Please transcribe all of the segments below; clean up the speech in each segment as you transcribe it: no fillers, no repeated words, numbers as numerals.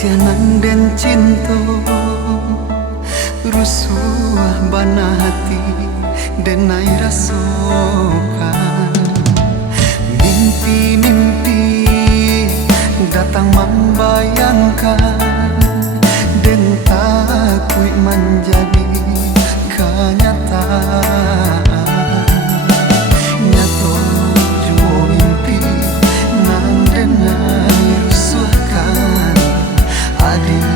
kasihanan dan cinta, rusuh bana hati dan ai rasakan. Mimpi-mimpi datang membayangkan, dan takut menjadi kenyataan. Nyato jua mimpi nan denai rusuhkan, adik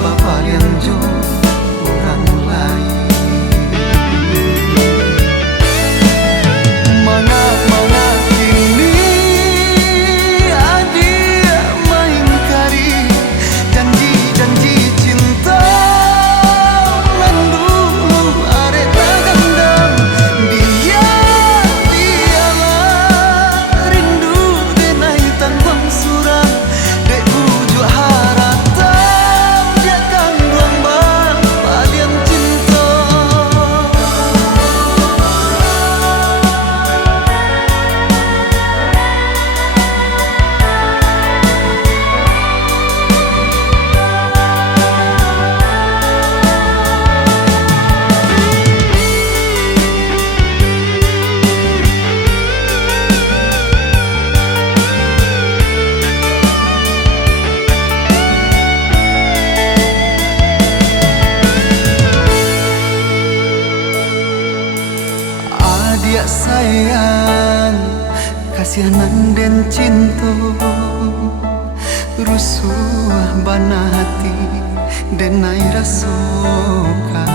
bapak yang jo orang lain. Mana kini adik mengingkari janji-janji cinta nan dulu arek tergendam. Biarlah rindu denai tanggung suram, dek ujuk haratan dia kan duang bapak yang cinta. Adik sayang, kasihanan dan cinta, rusuh bana hati dan ai rasakan.